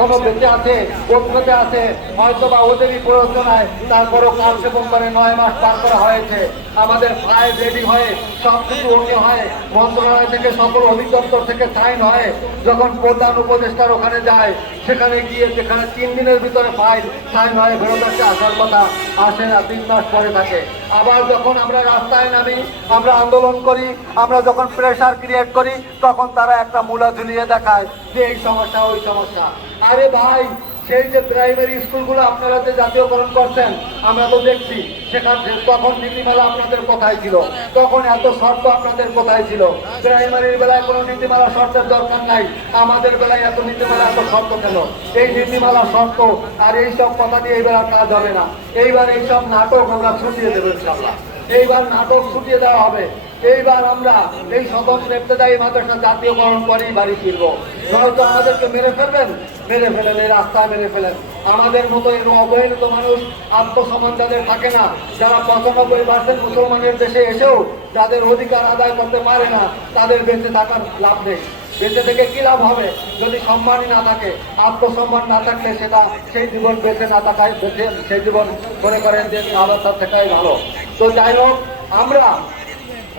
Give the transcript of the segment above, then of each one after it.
এখনও বেঁচে আছে পদ্ধতি আছে। হয়তো বা ওদেরই প্ররোচনায় তারপরও কাল সেবন করে নয় মাস পার করা হয়েছে। আমাদের ফাইল রেডি হয়ে সব কিছু ওকে হয়, মন্ত্রণালয় থেকে সকল অধিদপ্তর থেকে সাইন হয়, যখন প্রধান উপদেষ্টার ওখানে যায়, সেখানে গিয়ে সেখানে তিন দিনের ভিতরে ফাইল সাইন হয়, ফেরত আসতে আসার কথা আসে না, তিন মাস পরে থাকে। আবার যখন আমরা রাস্তায় নামি, আমরা আন্দোলন করি, আমরা যখন প্রেশার ক্রিয়েট করি, তখন তারা একটা মূলা ঝুলিয়ে দেখায় যে এই সমস্যা, ওই সমস্যা। আরে ভাই সেই যে প্রাইমারি স্কুলগুলো আপনারা যে জাতীয়করণ করছেন, আমরা তো দেখছি, সেখানে তখন নীতিমালা আপনাদের কোথায় ছিল? তখন এত শর্ত আপনাদের কোথায় ছিল? প্রাইমারির বেলায় কোনো নীতিমালা শর্তের দরকার নাই, আমাদের বেলায় এত নীতিমালা, এত শর্ত কেন? এই নীতিমালা শর্ত আর এই সব কথা দিয়ে এইবার কাজ হবে না। এইবার এইসব নাটক আমরা ছুটিয়ে দেবো ইনশাল্লাহ এইবার নাটক ছুটিয়ে দেওয়া হবে। এইবার আমরা এই স্বতন্ত্র ইবতদায়ী মাদ্রাসা জাতীয়করণ করেই বাড়ি ফিরবো। নয়তো আমাদেরকে মেরে ফেলবেন? মেরে ফেলেন, এই রাস্তায় মেরে ফেলেন। আমাদের মতো এরকম অবহেলিত মানুষ আত্মসম্মান যাদের থাকে না, যারা পঁচানব্বই পার্সেন্ট মুসলমানের দেশে এসেও যাদের অধিকার আদায় করতে পারে না, তাদের বেঁচে থাকার লাভ নেই। বেঁচে থেকে কী লাভ হবে? যদি সম্মানই না থাকে, আত্মসম্মান না থাকলে সেটা সেই জীবন বেঁচে না থাকায় বেঁচে, সেই জীবন মনে করেন যে আলাদা থাকাই ভালো। তো যাই হোক, আমরা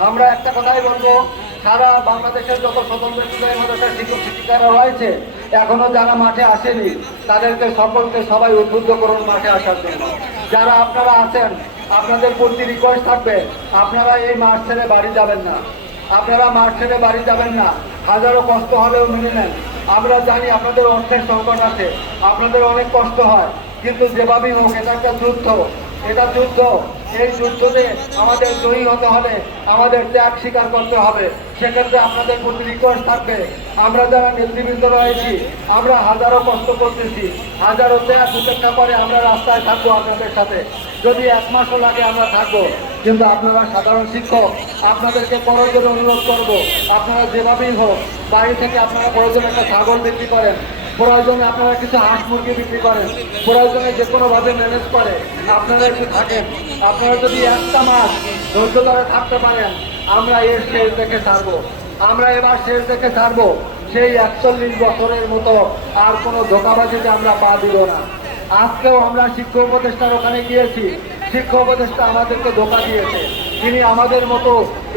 আমরা একটা কথাই বলব, সারা বাংলাদেশের যত স্বতন্ত্র শিক্ষক শিক্ষিকারা রয়েছে এখনও যারা মাঠে আসেনি, তাদেরকে সকলকে সবাই উদ্বুদ্ধ করুন মাঠে আসার জন্য। যারা আপনারা আছেন, আপনাদের প্রতি রিকোয়েস্ট থাকবে, আপনারা এই মাঠ ছেড়ে বাড়ি যাবেন না। আপনারা মাঠ ছেড়ে বাড়ি যাবেন না। হাজারো কষ্ট হলেও মেনে নেন। আমরা জানি আপনাদের অর্থের সংকট আছে, আপনাদের অনেক কষ্ট হয়, কিন্তু যেভাবেই হোক, এটা একটা যুদ্ধ। এটা যুদ্ধ। এই যুদ্ধতে আমাদের জয়ী হতে হলে আমাদের ত্যাগ স্বীকার করতে হবে। সেক্ষেত্রে আপনাদের প্রতি রিকোয়েস্ট থাকবে। আমরা যারা নেতৃবৃন্দ রয়েছি, আমরা হাজারো কষ্ট করতেছি, হাজারো ত্যাগ উপেক্ষা করে আমরা রাস্তায় থাকব আপনাদের সাথে। যদি এক মাসও লাগে আমরা থাকব, কিন্তু আপনারা সাধারণ শিক্ষক, আপনাদেরকে প্রয়োজন অনুরোধ করব, আপনারা যেভাবেই হোক, বাড়ি থেকে আপনারা প্রয়োজন একটা ছাগল বিক্রি করেন। প্রয়োজনে আপনারা কিছু হাঁস মুরগি বিক্রি করেন। প্রয়োজনে যে কোনোভাবে ম্যানেজ করে। আপনারা একটু থাকেন, আপনারা যদি একটা মাস ধৈর্য ধরে থাকতে পারেন, আমরা এর শেষ দেখে ছাড়বো। আমরা এবার শেষ দেখে ছাড়বো। সেই একচল্লিশ বছরের মতো আর কোনো ধোকাবাজিতে আমরা পা দিব না। আজকেও আমরা শিক্ষক উপদেষ্টার ওখানে গিয়েছি। শিক্ষক উপদেষ্টা আমাদেরকে ধোকা দিয়েছে। তিনি আমাদের মতো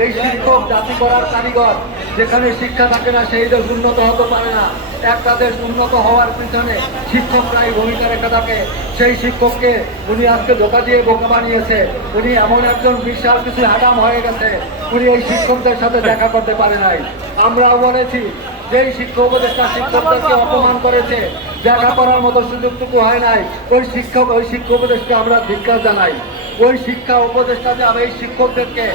এই শিক্ষক জাতি করার কারিগর, যেখানে শিক্ষা থাকে না, সেই দেশ উন্নত হতে পারে না। একটা দেশ উন্নত হওয়ার পিছনে শিক্ষকরাই ভূমিকা রেখে থাকে। সেই শিক্ষককে উনি আজকে ধোকা দিয়ে বোকা বানিয়েছে। উনি এমন একজন বিশাল কিছু হাডাম হয়ে গেছে, উনি এই শিক্ষকদের সাথে দেখা করতে পারে নাই। আমরাও বলেছি, যেই শিক্ষক উপদেষ্টা শিক্ষকদেরকে অপমান করেছে, দেখা করার মতো সুযোগটুকু হয় নাই। ওই শিক্ষক ওই শিক্ষক উপদেষ্টা আমরা ধিক্কার জানাই। ওই শিক্ষা উপদেষ্টা যাবে এই শিক্ষকদেরকে